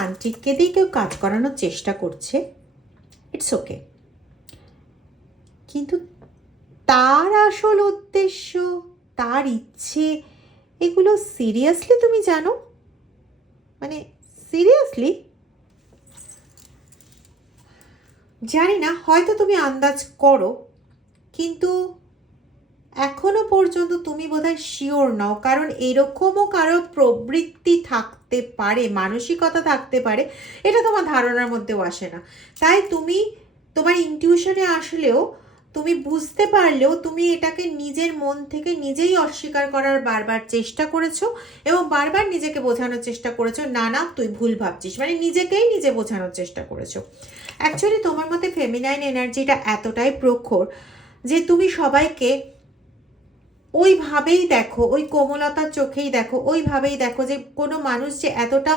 তান্ত্রিককে দিয়ে কেউ কাজ করানোর চেষ্টা করছে, ইটস ওকে, কিন্তু তার আসল উদ্দেশ্য, তার ইচ্ছে, এগুলো সিরিয়াসলি তুমি জানো? মানে সিরিয়াসলি? জানি না, হয়তো তুমি আন্দাজ করো, কিন্তু এখনো পর্যন্ত তুমি বোধহয় শিওর নাও, কারণ এরকমও কারো প্রবৃত্তি থাকতে পারে, মানসিকতা থাকতে পারে, এটা তোমার ধারণার মধ্যেও আসে না। তাই তুমি তোমার ইনটিউশনে আসলেও, তুমি বুঝতে পারলেও, তুমি এটাকে নিজের মন থেকে নিজেই অস্বীকার করার বারবার চেষ্টা করেছো এবং বারবার নিজেকে বোঝানোর চেষ্টা করেছো না না তুই ভুল ভাবছিস, মানে নিজেকেই নিজে বোঝানোর চেষ্টা করেছো। অ্যাকচুয়ালি তোমার মধ্যে ফেমিনাইন এনার্জিটা এতটাই প্রখর যে তুমি সবাইকে ওইভাবেই দেখো, ওই কোমলতার চোখেই দেখো, ওইভাবেই দেখো যে কোনো মানুষ যে এতটা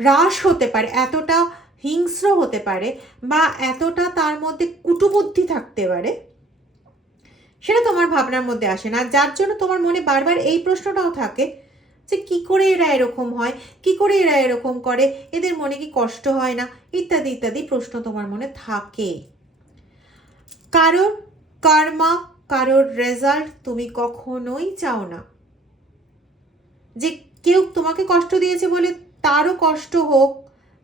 হ্রাস হতে পারে, এতটা হিংস্র হতে পারে, বা এতটা তার মধ্যে কুটুবুদ্ধি থাকতে পারে, সেটা তোমার ভাবনার মধ্যে আসে না। যার জন্য তোমার মনে বারবার এই প্রশ্নটাও থাকে যে কি করে এরা এরকম হয়, কি করে এরা এরকম করে, এদের মনে কি কষ্ট হয় না, ইত্যাদি ইত্যাদি প্রশ্ন তোমার মনে থাকে। কারণ কর্মা, কারোর রেজাল্ট তুমি কখনোই চাও না যে কেউ তোমাকে কষ্ট দিয়েছে বলে তারও কষ্ট হোক,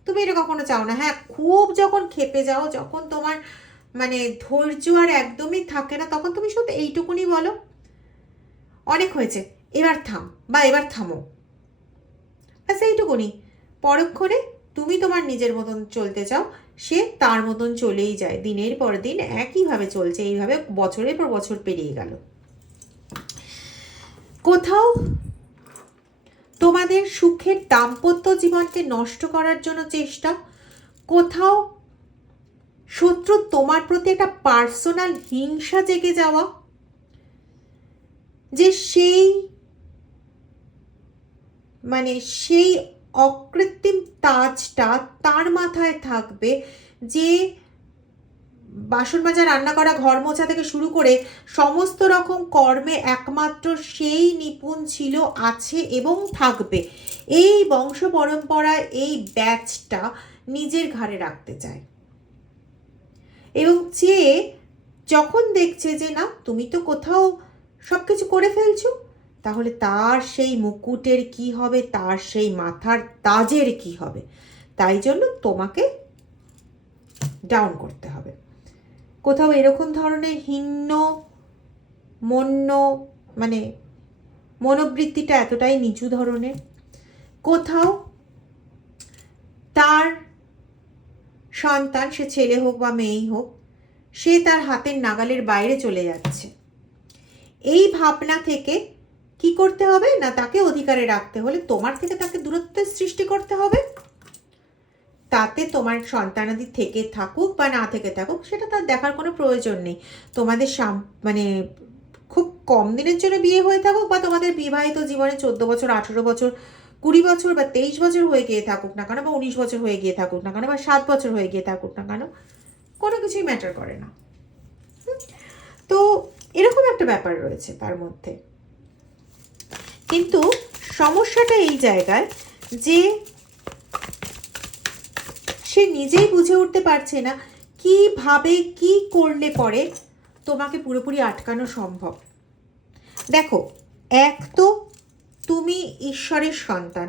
তুমি এটা কখনো চাও না। হ্যাঁ, খুব যখন ক্ষেপে যাও, যখন তোমার মানে ধৈর্য আর একদমই থাকে না, তখন তুমি শুধু এইটুকুনি বলো, অনেক হয়েছে, এবার থাম, বা এবার থামো, ব্যাস এইটুকুনি। পরক্ষণে তুমি তোমার নিজের মতন চলতে চাও, সে তার মতন চলেই যায়, দিনের পর দিন একইভাবে চলছে, এইভাবে বছরের পর বছর পেরিয়ে গেল। কোথাও তোমাদের সুখের দাম্পত্য জীবনকে নষ্ট করার জন্য চেষ্টা, কোথাও শত্রু তোমার প্রতি একটা পার্সোনাল হিংসা জেগে যাওয়া, যে সেই মানে সেই অকৃত্রিম তাজটা তার মাথায় থাকবে, যে বাসন মাজা, রান্না করা, ঘর মোছা থেকে শুরু করে সমস্ত রকম কর্মে একমাত্র সেই নিপুণ ছিল, আছে এবং থাকবে। এই বংশ পরম্পরায় এই ব্যাচটা নিজের ঘাড়ে রাখতে চায় এবং চেয়ে, যখন দেখছে যে না তুমি তো কোথাও সব কিছু করে ফেলছো, তাহলে তার সেই মুকুটের কি হবে, তার সেই মাথার তাজের কি হবে, তাই জন্য তোমাকে ডাউন করতে হবে। কোথাও এরকম ধরনের হীন মন্য মানে মনোবৃত্তিটা এতটাই নিচু ধরনের, কোথাও তার সন্তান, সে ছেলে হোক বা মেয়েই হোক, সে তার হাতের নাগালের বাইরে চলে যাচ্ছে, এই ভাবনা থেকে কি করতে হবে না, তাকে অধিকারে রাখতে হলে তোমার থেকে তাকে দূরত্বের সৃষ্টি করতে হবে। তাতে তোমার সন্তানাদি থেকে থাকুক বা না থেকে থাকুক, সেটা তার দেখার কোনো প্রয়োজন নেই। তোমাদের মানে খুব কম দিনের জন্য বিয়ে হয়ে থাকুক, বা তোমাদের বিবাহিত জীবনে 14 বছর, 18 বছর, 20 বছর বা 23 বছর হয়ে গিয়ে থাকুক না কেন, বা 19 বছর হয়ে গিয়ে থাকুক না কেন, বা 7 বছর হয়ে গিয়ে থাকুক না কেন, কোনো কিছুই ম্যাটার করে না। তো এরকম একটা ব্যাপার রয়েছে তার মধ্যে। কিন্তু সমস্যাটা এই জায়গায় যে সে নিজেই বুঝে উঠতে পারছে না কিভাবে কি করলে পরে তোমাকে পুরোপুরি আটকানো সম্ভব। দেখো, এক তো তুমি ঈশ্বরের সন্তান,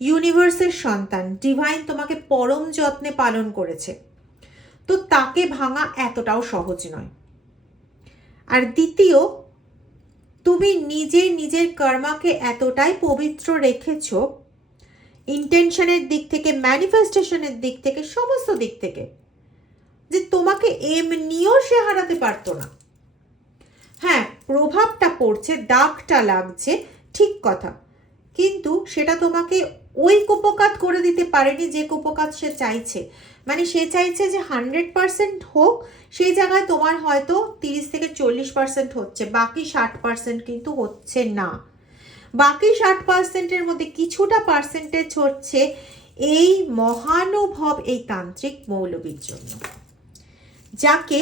ইউনিভার্সের সন্তান, ডিভাইন তোমাকে পরম যত্নে পালন করেছে, তো তাকে ভাঙা এতটাও সহজ নয়। আর দ্বিতীয়, তুমি নিজের কর্মাকে এতটাই পবিত্র রেখেছ, ইন্টেনশনের দিক থেকে, ম্যানিফেস্টেশনের দিক থেকে, সমস্ত দিক থেকে, যে তোমাকে এমনিও সে হারাতে পারতো না। হ্যাঁ, প্রভাবটা পড়ছে, দাগটা লাগছে, ঠিক কথা, কিন্তু সেটা তোমাকে ওই কুপকাত করে দিতে পারেনি যে কুপকাত সে চাইছে। মানে সে চাইছে যে 100% হোক, সেই জায়গায় তোমার হয়তো 30 থেকে 40% হচ্ছে, বাকি 60% কিন্তু হচ্ছে না। বাকি 60%-এর মধ্যে কিছুটা পার্সেন্টেজ হচ্ছে এই মহানুভব, এই তান্ত্রিক মৌলবীর জন্য, যাকে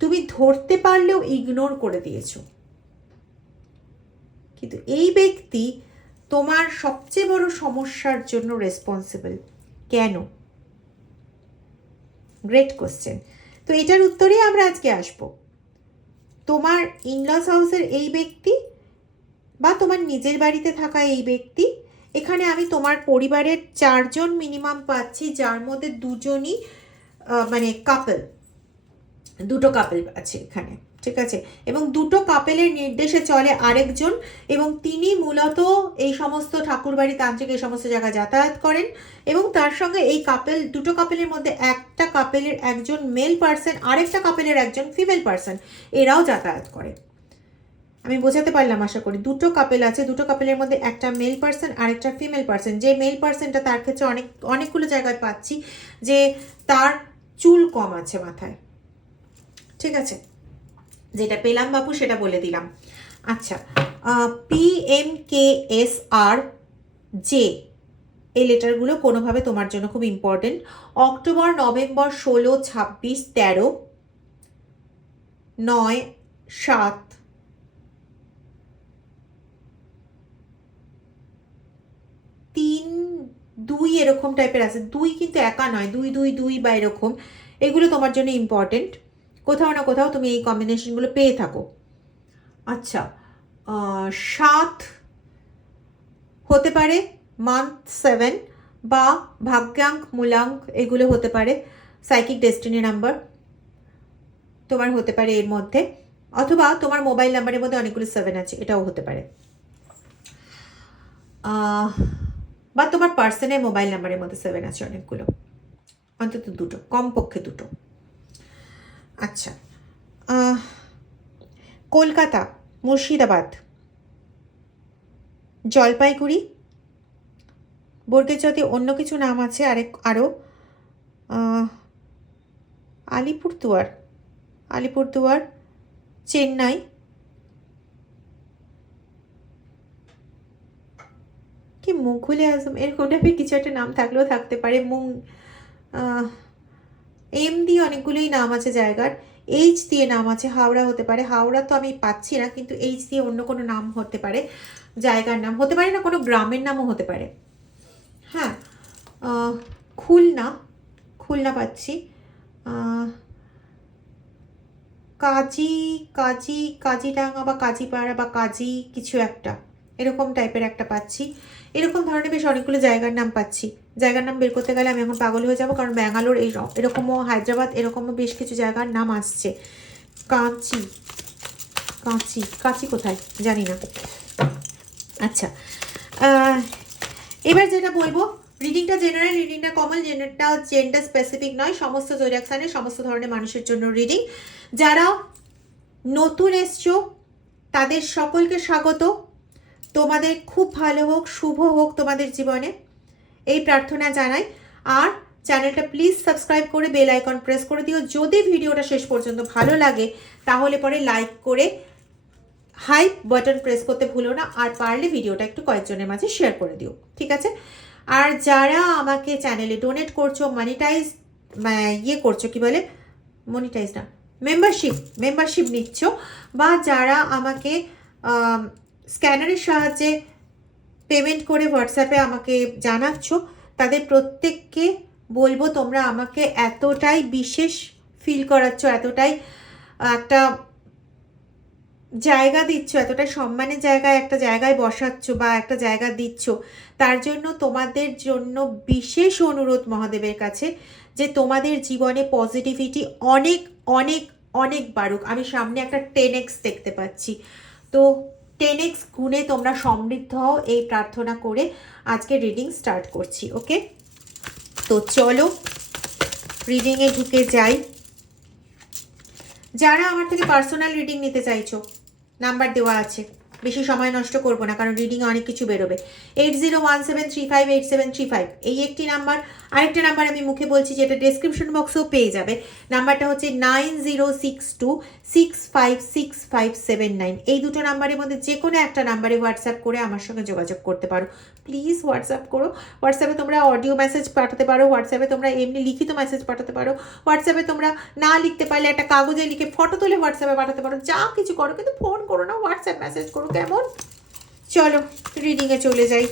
তুমি ধরতে পারলেও ইগনোর করে দিয়েছো। কিন্তু এই ব্যক্তি তোমার সবচেয়ে বড় সমস্যার জন্য রেসপন্সিবল। কেন? Great question. তো এটার উত্তরেই আমরা আজকে আসব। তোমার ইনলস হাউসের এই ব্যক্তি বা তোমার নিজের বাড়িতে থাকা এই ব্যক্তি, এখানে আমি তোমার পরিবারের 4 জন মিনিমাম পাচ্ছি, যার মধ্যে 2 জনই মানে কাপল, 2টো কাপল আছে এখানে, ঠিক আছে? এবং 2টো কাপেলের নির্দেশে চলে আরেকজন, এবং তিনি মূলত এই সমস্ত ঠাকুরবাড়ি, তান্ত্রিক, এই সমস্ত জায়গায় যাতায়াত করেন। এবং তার সঙ্গে এই কাপেল, 2টো কাপেলের মধ্যে একটা কাপেলের একজন মেল পার্সন, আরেকটা কাপেলের একজন ফিমেল পার্সন, এরাও যাতায়াত করে। আমি বোঝাতে পারলাম আশা করি। 2টো কাপেল আছে, 2টো কাপেলের মধ্যে একটা মেল পার্সন আর একটা ফিমেল পার্সন। যে মেল পার্সনটা, তার ক্ষেত্রে অনেকগুলো জায়গায় পাচ্ছি যে তার চুল কম আছে মাথায়, ঠিক আছে? যেটা পেলাম বাবু সেটা বলে দিলাম। আচ্ছা, PMKSR জে, এই লেটারগুলো কোনোভাবে তোমার জন্য খুব ইম্পর্টেন্ট। অক্টোবর, নভেম্বর, 16, 26, 13, 9, 7, 3, 2 এরকম টাইপের আছে। 2 কিন্তু একা নয়, 2, 2, 2 বা এরকম, এগুলো তোমার জন্য ইম্পর্টেন্ট। কোথাও না কোথাও তুমি এই কম্বিনেশনগুলো পেয়ে থাকো। আচ্ছা, 7 হতে পারে, মান্থ 7 বা ভাগ্যাঙ্ক, মূলাঙ্ক, এগুলো হতে পারে। সাইকিক ডেস্টিনি নাম্বার তোমার হতে পারে এর মধ্যে, অথবা তোমার মোবাইল নাম্বারের মধ্যে অনেকগুলো 7 আছে, এটাও হতে পারে। বা তোমার পার্সনের মোবাইল নাম্বারের মধ্যে 7 আছে অনেকগুলো, অন্তত 2টো, কমপক্ষে 2টো। আচ্ছা, কলকাতা, মুর্শিদাবাদ, জলপাইগুড়ি, বর্গের যদি অন্য কিছু নাম আছে আরও, আলিপুরদুয়ার, চেন্নাই, কি মুঘলে আজম, এরকম টাইপের কিছু একটা নাম থাকলেও থাকতে পারে। এম দিয়ে অনেকগুলোই নাম আছে জায়গার। এইচ দিয়ে নাম আছে, হাওড়া হতে পারে। হাওড়া তো আমি পাচ্ছি না, কিন্তু এইচ দিয়ে অন্য কোনো নাম হতে পারে, জায়গার নাম হতে পারে, না কোনো গ্রামের নামও হতে পারে। হ্যাঁ, খুলনা পাচ্ছি। কাজিডাঙ্গা বা কাজীপাড়া বা কাজী কিছু একটা, এরকম টাইপের একটা পাচ্ছি। এরকম ধরনের বেশ অনেকগুলো জায়গার নাম পাচ্ছি। জায়গার নাম বের করতে গেলে আমি এখন পাগল হয়ে যাব, কারণ ব্যাঙ্গালোর এরকমও, হায়দ্রাবাদ, এরকমও বেশ কিছু জায়গার নাম আসছে। কাঁচি কোথায় জানি না। আচ্ছা, এবার যেটা বলবো, রিডিংটা জেনারেল, রিডিংটা কমন, জেন্ডার স্পেসিফিক নয়, সমস্ত জোডিয়াক সাইনের সমস্ত ধরনের মানুষের জন্য রিডিং। যারা নতুন এসছো তাদের সকলকে স্বাগত। তোমাদের খুব ভালো হোক, শুভ হোক তোমাদের জীবনে, এই প্রার্থনা জানাই। আর চ্যানেলটা প্লিজ সাবস্ক্রাইব করে বেল আইকন প্রেস করে দিও। যদি ভিডিওটা শেষ পর্যন্ত ভালো লাগে তাহলে পরে লাইক করে হাইপ বাটন প্রেস করতে ভুলো না। আর পারলে ভিডিওটা একটু কয়েকজনের মাঝে শেয়ার করে দিও, ঠিক আছে? আর যারা আমাকে চ্যানেলে ডোনেট করছো, করছো, কি বলে, মনিটাইজ না, মেম্বারশিপ নিচ্ছ, বা যারা আমাকে স্ক্যানারের সাহায্যে পেমেন্ট করে হোয়াটসঅ্যাপে আমাকে জানাচ্ছ, তাদের প্রত্যেককে বলবো তোমরা আমাকে এতটাই বিশেষ ফিল করাচ্ছ, এতটাই একটা জায়গা দিচ্ছ, এতটাই সম্মানের জায়গায় একটা জায়গায় বসাচ্ছ বা একটা জায়গা দিচ্ছ, তার জন্য তোমাদের জন্য বিশেষ অনুরোধ মহাদেবের কাছে যে তোমাদের জীবনে পজিটিভিটি অনেক অনেক অনেক বাড়ুক। আমি সামনে একটা 10x দেখতে পাচ্ছি, তো 10x গুণে তোমরা সমৃদ্ধ হও, এই প্রার্থনা করে আজকে রিডিং স্টার্ট করছি। ওকে, তো চলো রিডিংয়ে ঢুকে যাই। যারা আমার থেকে পার্সোনাল রিডিং নিতে চাইছো, নাম্বার দেওয়া আছে, বেশি সময় নষ্ট করবো না, কারণ রিডিংয়ে অনেক কিছু বেরোবে। 8017358735 এই একটি নাম্বার। আরেকটা নাম্বার আমি মুখে বলছি, যেটা ডেসক্রিপশন বক্সেও পেয়ে যাবে। নাম্বারটা হচ্ছে 9062656579। এই দুটো নাম্বারের মধ্যে যে কোনো একটা নাম্বারে হোয়াটসঅ্যাপ করে আমার সঙ্গে যোগাযোগ করতে পারো। প্লিজ হোয়াটসঅ্যাপ করো। হোয়াটসঅ্যাপে তোমরা অডিও মেসেজ পাঠাতে পারো, হোয়াটসঅ্যাপে তোমরা এমনি লিখিত মেসেজ পাঠাতে পারো, হোয়াটসঅ্যাপে তোমরা না লিখতে পারলে একটা কাগজে লিখে ফটো তুলে হোয়াটসঅ্যাপে পাঠাতে পারো, যা কিছু করো, কিন্তু ফোন করো না, হোয়াটসঅ্যাপ মেসেজ করো, কেমন? চলো রিডিংয়ে চলে যাই।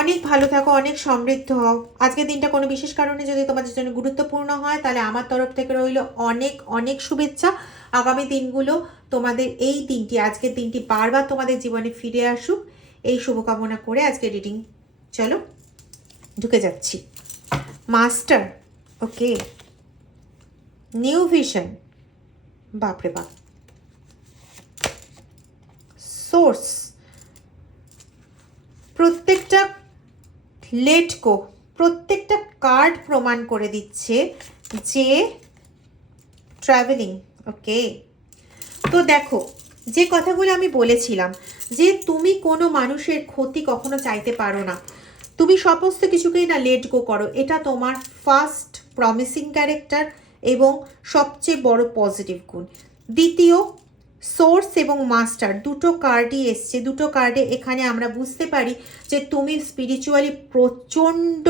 অনেক ভালো থাকো, অনেক সমৃদ্ধ হও। আজকের দিনটা কোনো বিশেষ কারণে যদি তোমাদের জন্য গুরুত্বপূর্ণ হয়, তাহলে আমার তরফ থেকে রইল অনেক অনেক শুভেচ্ছা। আগামী দিনগুলো তোমাদের, এই দিনটি, আজকের দিনটি বারবার তোমাদের জীবনে ফিরে আসুক, এই শুভকামনা করে আজকে রিডিং চলো ঢুকে যাচ্ছি। মাস্টার, ওকে, নিউ ভিশন, বাপরে বাপ, সোর্স, প্রত্যেকটা লেট গো, প্রত্যেকটা কার্ড প্রমাণ করে দিচ্ছে যে ট্রাভেলিং। ওকে, তো দেখো যে কথাগুলো আমি বলেছিলাম যে তুমি কোনো মানুষের ক্ষতি কখনো চাইতে পারো না, তুমি সমস্ত কিছুকেই না লেট গো করো, এটা তোমার ফার্স্ট প্রমিসিং ক্যারেক্টার এবং সবচেয়ে বড় পজিটিভ গুণ। দ্বিতীয়, সোর্স এবং মাস্টার দুটো কার্ডই এসছে, দুটো কার্ডে এখানে আমরা বুঝতে পারি যে তুমি স্পিরিচুয়ালি প্রচণ্ড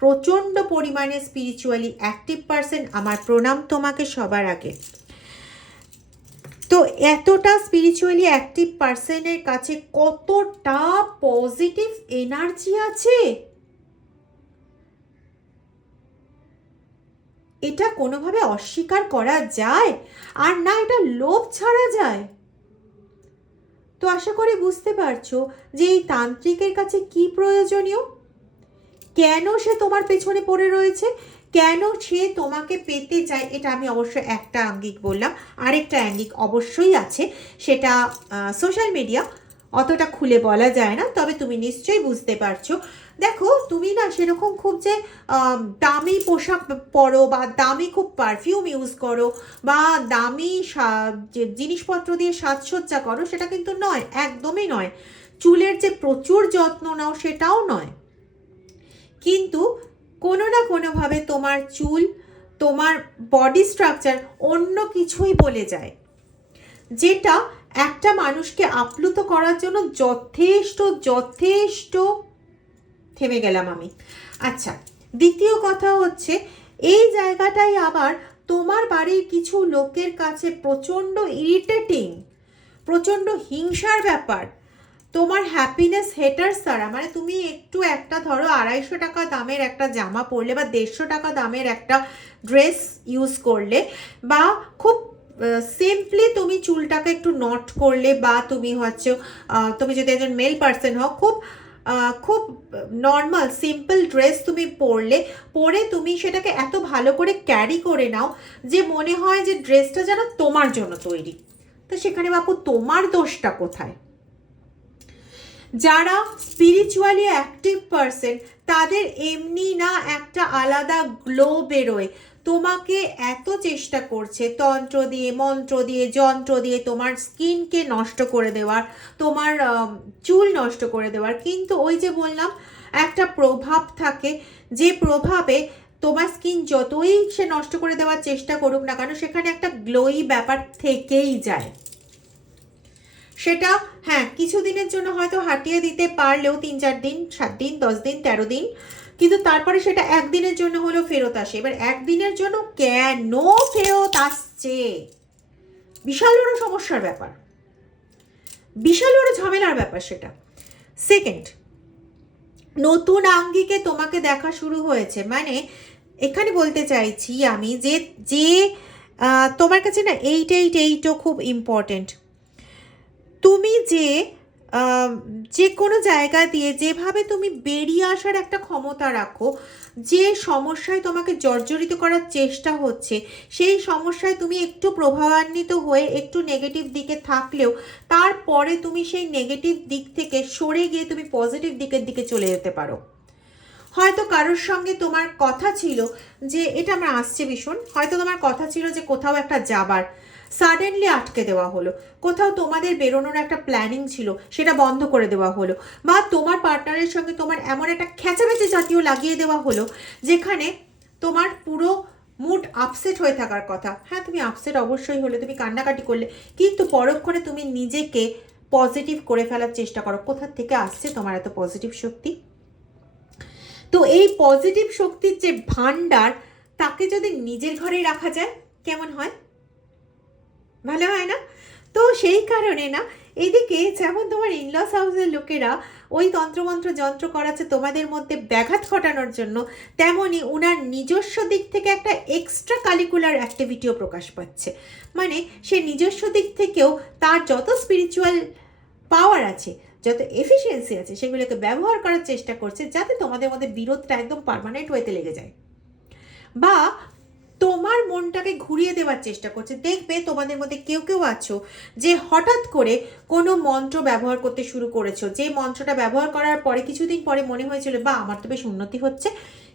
প্রচণ্ড পরিমাণে স্পিরিচুয়ালি অ্যাক্টিভ পারসন। আমার প্রণাম তোমাকে সবার আগে। তো এতটা স্পিরিচুয়ালি অ্যাক্টিভ পারসনের কাছে কতটা পজিটিভ এনার্জি আছে, এটা কোনোভাবে অস্বীকার করা যায়? আর না এটা লোভ ছাড়া যায়? তো আশা করি বুঝতে পারছো যে এই তান্ত্রিকের কাছে কি প্রয়োজনীয়, কেন সে তোমার পেছনে পড়ে রয়েছে, কেন সে তোমাকে পেতে চায়। এটা আমি অবশ্য একটা আঙ্গিক বললাম, আরেকটা আঙ্গিক অবশ্যই আছে, সেটা সোশ্যাল মিডিয়া, অতটা খুলে বলা যায় না, তবে তুমি নিশ্চয়ই বুঝতে পারছো। দেখো তুমি না সেরকম খুব যে দামি পোশাক পরো বা দামি খুব পারফিউম ইউজ করো বা দামি যে জিনিসপত্র দিয়ে সাজসজ্জা করো, সেটা কিন্তু নয়, একদমই নয়। চুলের যে প্রচুর যত্ন নাও সেটাও নয়, কিন্তু কোনো না কোনোভাবে তোমার চুল, তোমার বডি স্ট্রাকচার অন্য কিছুই বলে যায়, যেটা একটা মানুষকে আপ্লুত করার জন্য যথেষ্ট যথেষ্ট। থেমে গেলাম আমি। আচ্ছা, দ্বিতীয় কথা হচ্ছে এই জায়গাটাই আবার তোমার বাড়ির কিছু লোকের কাছে প্রচণ্ড ইরিটেটিং, প্রচণ্ড হিংসার ব্যাপার। তোমার হ্যাপিনেস হেটার্স তারা, মানে তুমি একটু একটা ধরো 250 টাকা দামের একটা জামা পরলে বা 150 টাকা দামের একটা ড্রেস ইউজ করলে বা খুব সিম্পলি তুমি চুলটাকে একটু নট করলে বা তুমি হচ্ছে তুমি যদি একজন মেল পার্সন হও, খুব খুব নর্মাল সিম্পল ড্রেস তুমি পরে তুমি সেটাকে এত ভালো করে ক্যারি করে নাও যে মনে হয় যে ড্রেসটা যেন তোমার জন্য তৈরি। তো সেখানে বাপু তোমার দোষটা কোথায়? যারা স্পিরিচুয়ালি অ্যাক্টিভ পারসন তাদের এমনি না একটা আলাদা গ্লো বেরোয়, তোমাকে এত চেষ্টা করছে তন্ত্র দিয়ে, মন্ত্র দিয়ে, যন্ত্র দিয়ে তোমার স্কিনকে নষ্ট করে দেওয়ার, তোমার চুল নষ্ট করে দেওয়ার, কিন্তু ওই যে বললাম একটা প্রভাব থাকে, যে প্রভাবে তোমার স্কিন যতই সে নষ্ট করে দেওয়ার চেষ্টা করুক না কেন, সেখানে একটা গ্লোই ব্যাপার থেকেই যায়। সেটা হ্যাঁ কিছুদিনের জন্য হয়তো হাঁটিয়ে দিতে পারলেও 3-4 দিন, 7 দিন, 10 দিন, 13 দিন, কিন্তু তারপরে সেটা একদিনের জন্য হলেও ফেরত আসে। এবার একদিনের জন্য কেন ফেরত আসছে, বিশাল বড় সমস্যার ব্যাপার, বিশাল বড় ঝামেলার ব্যাপার সেটা। সেকেন্ড, নতুন আঙ্গিকে তোমাকে দেখা শুরু হয়েছে, মানে এখানে বলতে চাইছি আমি যে যে তোমার কাছে না এইটাও খুব ইম্পর্টেন্ট। তুমি যে কোনো জায়গা দিয়ে যেভাবে তুমি বেরিয়ে আসার একটা ক্ষমতা রাখো, যে সমস্যায় তোমাকে জর্জরিত করার চেষ্টা হচ্ছে সেই সমস্যায় তুমি একটু প্রভাবান্বিত হয়ে একটু নেগেটিভ দিকে থাকলেও তারপরে তুমি সেই নেগেটিভ দিক থেকে সরে গিয়ে তুমি পজিটিভ দিকের দিকে চলে যেতে পারো। হয়তো কারোর সঙ্গে তোমার কথা ছিল যে, এটা আমার আসছে ভীষণ, হয়তো তোমার কথা ছিল যে কোথাও একটা যাবার, সাডেনলি আটকে দেওয়া হলো, কোথাও তোমাদের বেরোনোর একটা প্ল্যানিং ছিল সেটা বন্ধ করে দেওয়া হলো, বা তোমার পার্টনারের সঙ্গে তোমার এমন একটা খেঁচামেচি জাতীয় লাগিয়ে দেওয়া হলো যেখানে তোমার পুরো মুড আপসেট হয়ে থাকার কথা। হ্যাঁ তুমি আপসেট অবশ্যই হলে, তুমি কান্নাকাটি করলে, কিন্তু পরক্ষণে তুমি নিজেকে পজিটিভ করে ফেলার চেষ্টা করো। কোথা থেকে আসছে তোমার এত পজিটিভ শক্তি? তো এই পজিটিভ শক্তির যে ভান্ডার, তাকে যদি নিজের ঘরেই রাখা যায় কেমন হয়? ভালো হয় না? তো সেই কারণে না, এদিকে যেমন তোমার ইনলস হাউসের লোকেরা ওই তন্ত্রমন্ত্র যন্ত্র করাচ্ছে তোমাদের মধ্যে ব্যাঘাত ঘটানোর জন্য, তেমনই ওনার নিজস্ব দিক থেকে একটা এক্সট্রা কারিকুলার অ্যাক্টিভিটিও প্রকাশ পাচ্ছে। মানে সে নিজস্ব দিক থেকেও তার যত স্পিরিচুয়াল পাওয়ার আছে, যত এফিসিয়েন্সি আছে, সেগুলোকে ব্যবহার করার চেষ্টা করছে যাতে তোমাদের মধ্যে বিরোধটা একদম পার্মানেন্ট ওয়েতে লেগে যায়, বা তোমার মনটাকে ঘুরিয়ে দেওয়ার চেষ্টা করছে। দেখবে তোমাদের মধ্যে কেউ কেউ আছো যে হঠাৎ করে কোনো মন্ত্র ব্যবহার করতে শুরু করেছো, যে মন্ত্রটা ব্যবহার করার পরে কিছুদিন পরে মনে হয়েছিল বা আমার তো বেশ উন্নতি হচ্ছে,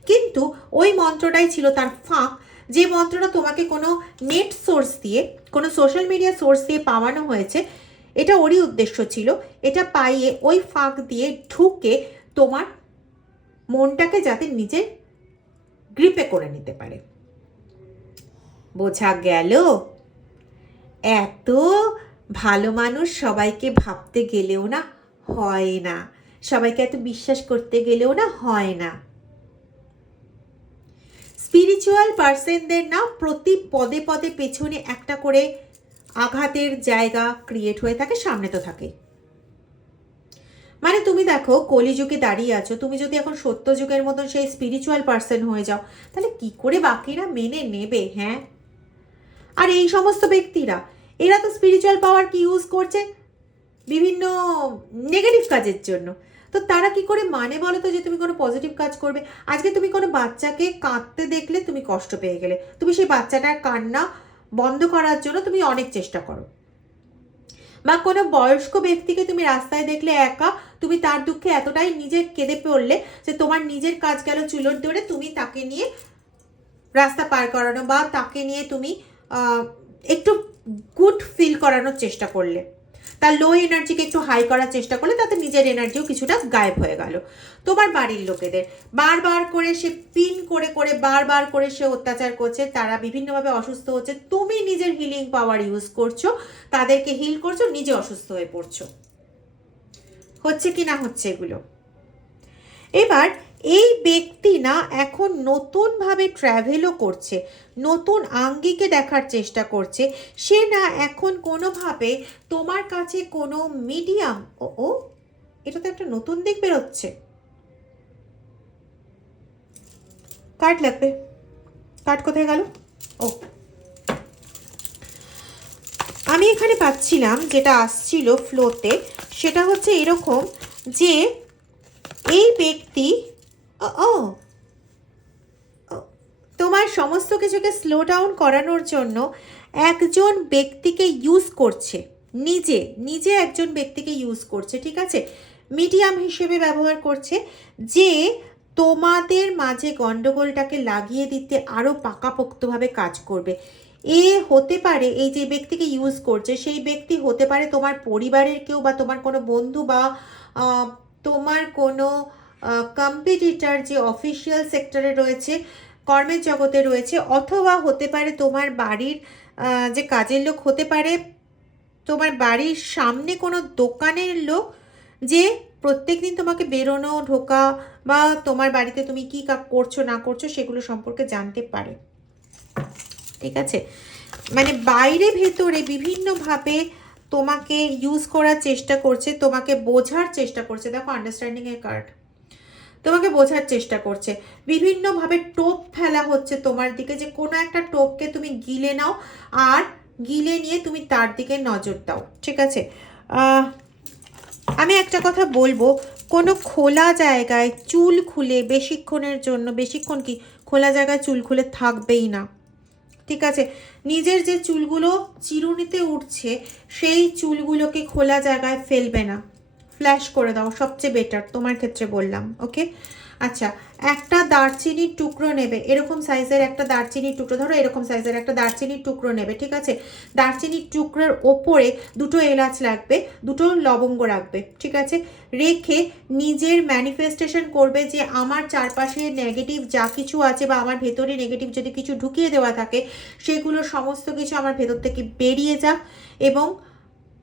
কিন্তু ওই মন্ত্রটাই ছিল তার ফাঁক, যে মন্ত্রটা তোমাকে কোনো নেট সোর্স দিয়ে, কোনো সোশ্যাল মিডিয়া সোর্স দিয়ে পাওয়ানো হয়েছে। এটা ওরই উদ্দেশ্য ছিল, এটা পাইয়ে ওই ফাঁক দিয়ে ঢুকে তোমার মনটাকে যাতে নিজের গ্রিপে করে নিতে পারে। বোঝা গেল? এত ভালো মানুষ সবাইকে ভাবতে গেলেও না হয় না, সবাইকে এত বিশ্বাস করতে গেলেও না হয় না। স্পিরিচুয়াল পার্সনদের না প্রতি পদে পদে পেছনে একটা করে আঘাতের জায়গা ক্রিয়েট হয়ে থাকে, সামনে তো থাকে। মানে তুমি দেখো, কলিযুগে দাঁড়িয়ে আছো, তুমি যদি এখন সত্যযুগের মতন সেই স্পিরিচুয়াল পার্সন হয়ে যাও, তাহলে কি করে বাকিরা মেনে নেবে? হ্যাঁ, আর এই সমস্ত ব্যক্তিরা, এরা তো স্পিরিচুয়াল পাওয়ার কি ইউজ করছে বিভিন্ন নেগেটিভ কাজের জন্য। তো তারা কি করে মানে বলো তো যে তুমি কোনো পজিটিভ কাজ করবে? আজকে তুমি কোনো বাচ্চাকে কাঁদতে দেখলে তুমি কষ্ট পেয়ে গেলে, তুমি সেই বাচ্চাটার কান্না বন্ধ করার জন্য তুমি অনেক চেষ্টা করো, বা কোনো বয়স্ক ব্যক্তিকে তুমি রাস্তায় দেখলে একা, তুমি তার দুঃখে এতটাই নিজে কেঁদে পড়লে যে তোমার নিজের কাজ গেল চুলোর ধরে, তুমি তাকে নিয়ে রাস্তা পার করানো বা তাকে নিয়ে তুমি একটু গুড ফিল করানোর চেষ্টা করলে, তার লো এনার্জিকে একটু হাই করার চেষ্টা করলে, তাতে নিজের এনার্জিও কিছুটা গায়েব হয়ে গেল। তোমার বাড়ির লোকেদের বারবার করে সে পিন করে করে বারবার করে সে অত্যাচার করছে, তারা বিভিন্নভাবে অসুস্থ হচ্ছে, তুমি নিজের হিলিং পাওয়ার ইউজ করছো, তাদেরকে হিল করছো, নিজে অসুস্থ হয়ে পড়ছো। হচ্ছে কি না হচ্ছে এগুলো? এবার এই ব্যক্তি না এখন নতুনভাবে ট্র্যাভেলও করছে, নতুন আঙ্গিকে দেখার চেষ্টা করছে। সে না এখন কোনোভাবে তোমার কাছে কোনো মিডিয়াম, ও এটা তো একটা নতুন দিক বেরোচ্ছে। কার্ড লাগবে, কার্ড কোথায় গেল? ও, আমি এখানে পাচ্ছিলাম যেটা আসছিল ফ্লোতে, সেটা হচ্ছে এরকম যে এই ব্যক্তি ও তোমার সমস্ত কিছুকে স্লো ডাউন করানোর জন্য একজন ব্যক্তিকে ইউজ করছে, নিজে নিজে একজন ব্যক্তিকে ইউজ করছে, ঠিক আছে, মিডিয়াম হিসেবে ব্যবহার করছে, যে তোমাদের মাঝে গন্ডগোলটাকে লাগিয়ে দিতে আরও পাকাপোক্তভাবে কাজ করবে। এ হতে পারে, এই যে ব্যক্তিকে ইউজ করছে সেই ব্যক্তি হতে পারে তোমার পরিবারের কেউ, বা তোমার কোনো বন্ধু, বা তোমার কোনো কম্পিটিটর যে অফিসিয়াল সেক্টরে রয়েছে, কর্মের জগতে রয়েছে, অথবা হতে পারে তোমার বাড়ির যে কাজের লোক, হতে পারে তোমার বাড়ির সামনে কোনো দোকানের লোক, যে প্রত্যেকদিন তোমাকে বেরোনো ঢোকা বা তোমার বাড়িতে তুমি কি করছো না করছো সেগুলো সম্পর্কে জানতে পারে, ঠিক আছে। মানে বাইরে ভেতরে বিভিন্নভাবে তোমাকে ইউজ করার চেষ্টা করছে, তোমাকে বোঝার চেষ্টা করছে। দেখো আন্ডারস্ট্যান্ডিংয়ের কার্ড, তোমাকে বোঝার চেষ্টা করছে, বিভিন্নভাবে টোপ ফেলা হচ্ছে তোমার দিকে, যে কোনো একটা টোপকে তুমি গিলে নাও, আর গিলে নিয়ে তুমি তার দিকে নজর দাও, ঠিক আছে। আমি একটা কথা বলবো, কোনো খোলা জায়গায় চুল খুলে বেশিক্ষণের জন্য, বেশিক্ষণ কি খোলা জায়গায় চুল খুলে থাকবেই না, ঠিক আছে। নিজের যে চুলগুলো চিরুনিতে উঠছে সেই চুলগুলোকে খোলা জায়গায় ফেলবে না, ফ্ল্যাশ করে দাও, সবচেয়ে বেটার তোমার ক্ষেত্রে বললাম, ওকে। আচ্ছা, একটা দারচিনির টুকরো নেবে, এরকম সাইজের একটা দারচিনির টুকরো, ধরো এরকম সাইজের একটা দারচিনির টুকরো নেবে, ঠিক আছে। দারচিনির টুকরোর ওপরে দুটো এলাচ রাখবে, দুটো লবঙ্গ রাখবে, ঠিক আছে। রেখে নিজের ম্যানিফেস্টেশন করবে যে আমার চারপাশে নেগেটিভ যা কিছু আছে, বা আমার ভেতরে নেগেটিভ যদি কিছু ঢুকিয়ে দেওয়া থাকে, সেগুলো সমস্ত কিছু আমার ভেতর থেকে বেরিয়ে যাক এবং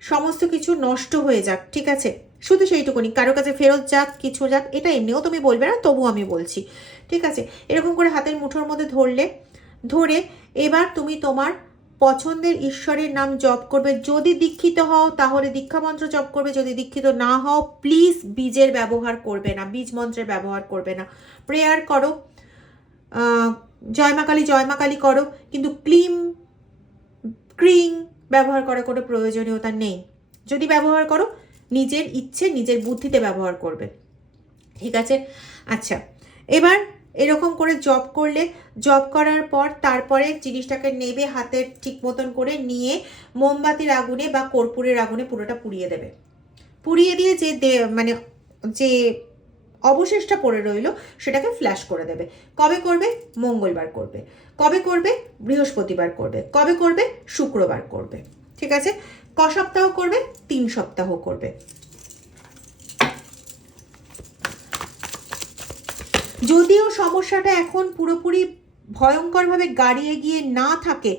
সমস্ত কিছু নষ্ট হয়ে যাক, ঠিক আছে। শুধু সেইটুকুনি, কারো কাছে ফেরত যাক, কিছু যাক, এটা এমনিও তুমি বলবে না, তবু আমি বলছি, ঠিক আছে। এরকম করে হাতের মুঠোর মধ্যে ধরলে, ধরে এবার তুমি তোমার পছন্দের ঈশ্বরের নাম জপ করবে। যদি দীক্ষিত হও তাহলে দীক্ষা মন্ত্র জপ করবে, যদি দীক্ষিত না হও প্লিজ বীজের ব্যবহার করবে না, বীজ মন্ত্রের ব্যবহার করবে না। প্রেয়ার করো, জয় মা কালী করো, কিন্তু ক্রিং ব্যবহার করার কোনো প্রয়োজনীয়তা নেই। যদি ব্যবহার করো নিজের ইচ্ছে নিজের বুদ্ধিতে ব্যবহার করবে, ঠিক আছে? আচ্ছা, এবার এরকম করে জব করলে, জব করার পর তারপরে জিনিসটাকে নেবে হাতের ঠিক মতন করে নিয়ে মোমবাতির আগুনে বা কর্পূরের আগুনে পুরোটা পুড়িয়ে দেবে। পুড়িয়ে দিয়ে মানে যে অবশেষটা পড়ে রইলো সেটাকে ফ্ল্যাশ করে দেবে। কবে করবে? মঙ্গলবার করবে। কবে করবে? বৃহস্পতিবার করবে। কবে করবে? শুক্রবার করবে। ঠিক আছে? ক সপ্তাহ করবে? 3 সপ্তাহ করবে। যদিও সমস্যাটা এখন পুরোপুরি ভয়ঙ্করভাবে গাড়িয়ে গিয়ে না থাকে,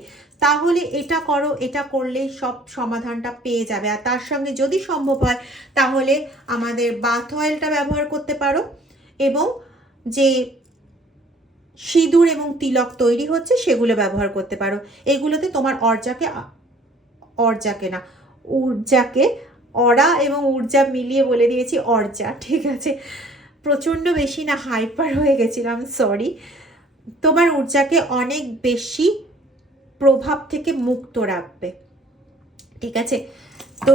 তাহলে এটা করো, এটা করলেই সব সমাধানটা পেয়ে যাবে। আর তার সঙ্গে যদি সম্ভব হয় তাহলে আমাদের বাথ অয়েলটা ব্যবহার করতে পারো, এবং যে সিঁদুর এবং তিলক তৈরি হচ্ছে সেগুলো ব্যবহার করতে পারো। এগুলোতে তোমার ঊর্জাকে অরা এবং ঊর্জা মিলিয়ে বলে দিয়েছি অর্জা, ঠিক আছে? প্রচণ্ড বেশি না হাইপার হয়ে গেছিলাম, সরি। তোমার ঊর্জাকে অনেক বেশি প্রভাব থেকে মুক্ত রাখবে, ঠিক আছে? তো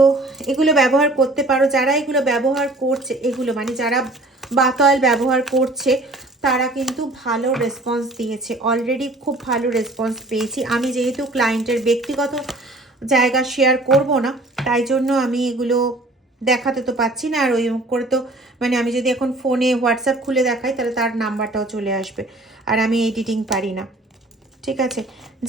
এগুলো ব্যবহার করতে পারো। যারা এগুলো ব্যবহার করছে, এগুলো মানে যারা বাথ অয়েল ব্যবহার করছে তারা কিন্তু ভালো রেসপন্স দিয়েছে, অলরেডি খুব ভালো রেসপন্স পেয়েছি। আমি যেহেতু ক্লায়েন্টের ব্যক্তিগত জায়গা শেয়ার করব না, তাই জন্য আমি এগুলো দেখাতে তো পাচ্ছি না। আর ওই করে তো মানে আমি যদি এখন ফোনে হোয়াটসঅ্যাপ খুলে দেখাই তাহলে তার নাম্বারটাও চলে আসবে, আর আমি এডিটিং পারি না, ঠিক আছে?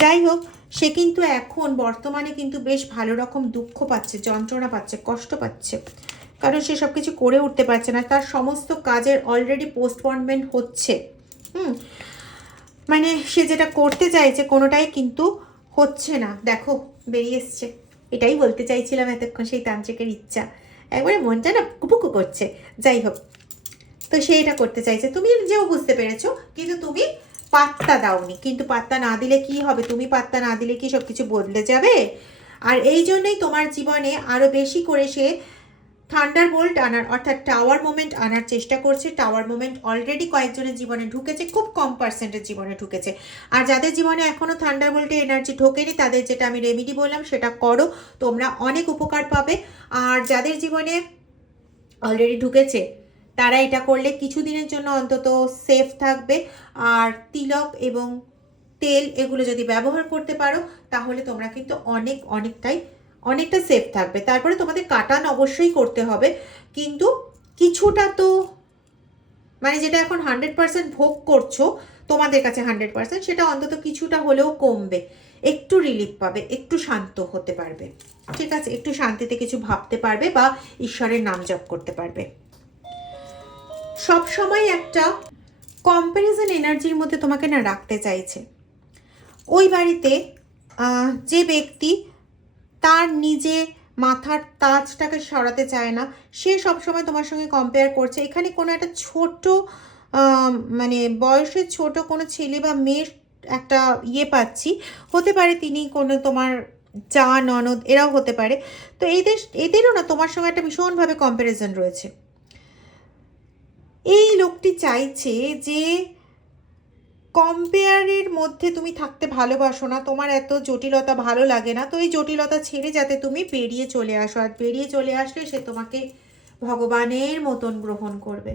যাই হোক, সে কিন্তু এখন বর্তমানে কিন্তু বেশ ভালো রকম দুঃখ পাচ্ছে, যন্ত্রণা পাচ্ছে, কষ্ট পাচ্ছে, কারণ সে সব কিছু করে উঠতে পারছে না। তার সমস্ত কাজের অলরেডি পোস্টপনমেন্ট হচ্ছে। মানে সে যেটা করতে চাইছে কোনোটাই কিন্তু হচ্ছে না। দেখো বেরিয়ে এসছে, এটাই বলতে চাইছিলাম এতক্ষণ, সেই তান্ত্রিকের ইচ্ছা একবারে মনটা না কুপুকু করছে। যাই হোক, তো সে এটা করতে চাইছে, তুমি যেও বুঝতে পেরেছো, কিন্তু তুমি পাত্তা দাওনি। কিন্তু পাত্তা না দিলে কি হবে? তুমি পাত্তা না দিলে কি সব কিছু বদলে যাবে? আর এই জন্যই তোমার জীবনে আরো বেশি করে সে থান্ডারবোল্ট আনার, অর্থাৎ টাওয়ার মোমেন্ট আনার চেষ্টা করছে। টাওয়ার মোমেন্ট অলরেডি কয়েকজনের জীবনে ঢুকেছে, খুব কম পার্সেন্টের জীবনে ঢুকেছে। আর যাদের জীবনে এখনো থান্ডারবোল্টের এনার্জি ঢোকেনি তাদের যেটা আমি রেমেডি বললাম সেটা করো, তোমরা অনেক উপকার পাবে। আর যাদের জীবনে অলরেডি ঢুকেছে তারা এটা করলে কিছুদিনের জন্য অন্তত সেফ থাকবে। আর তিলক এবং তেল এগুলো যদি ব্যবহার করতে পারো তাহলে তোমরা কিন্তু অনেকটা সেফ থাকবে। তারপরে তোমাদের কাটান অবশ্যই করতে হবে, কিন্তু কিছুটা তো মানে যেটা এখন 100% ভোগ করছো তোমাদের কাছে 100%, সেটা অন্তত কিছুটা হলেও কমবে, একটু রিলিফ পাবে, একটু শান্ত হতে পারবে, ঠিক আছে? একটু শান্তিতে কিছু ভাবতে পারবে বা ঈশ্বরের নাম জপ করতে পারবে। সব সময় একটা কম্প্যারিজন এনার্জির মধ্যে তোমাকে না রাখতে চাইছে। ওই বাড়িতে যে ব্যক্তি তার নিজে মাথার তাজটাকে সরাতে চায় না, সে সবসময় তোমার সঙ্গে কম্পেয়ার করছে। এখানে কোনো একটা ছোট মানে বয়সে ছোট কোনো ছেলে বা মেয়ের একটা পাচ্ছি, হতে পারে তিনি কোনো তোমার যা ননদ, এরাও হতে পারে। তো এদেরও না তোমার সঙ্গে একটা ভীষণভাবে কম্প্যারিজন রয়েছে। এই লোকটি চাইছে যে কম্পেয়ারের মধ্যে তুমি থাকতে ভালোবাসো না, তোমার এত জটিলতা ভালো লাগে না, তো এই জটিলতা ছেড়ে যাতে তুমি বেরিয়ে চলে আসো। আর বেরিয়ে চলে আসলে সে তোমাকে ভগবানের মতন গ্রহণ করবে,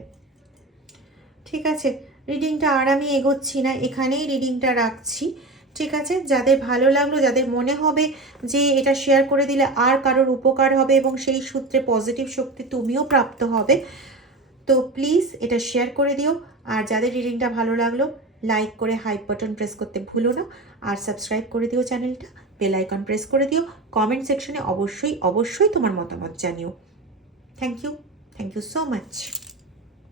ঠিক আছে? রিডিংটা আর আমি এগোচ্ছি না, এখানেই রিডিংটা রাখছি, ঠিক আছে? যাদের ভালো লাগলো, যাদের মনে হবে যে এটা শেয়ার করে দিলে আর কারোর উপকার হবে এবং সেই সূত্রে পজিটিভ শক্তি তুমিও প্রাপ্ত হবে, তো প্লিজ এটা শেয়ার করে দিও। আর যাদের রিডিংটা ভালো লাগলো লাইক করে হাইপ বাটন প্রেস করতে ভুলো না, আর সাবস্ক্রাইব করে দিও চ্যানেলটা, বেল আইকন প্রেস করে দিও। কমেন্ট সেকশনে অবশ্যই তোমার মতামত জানিও। Thank you so much.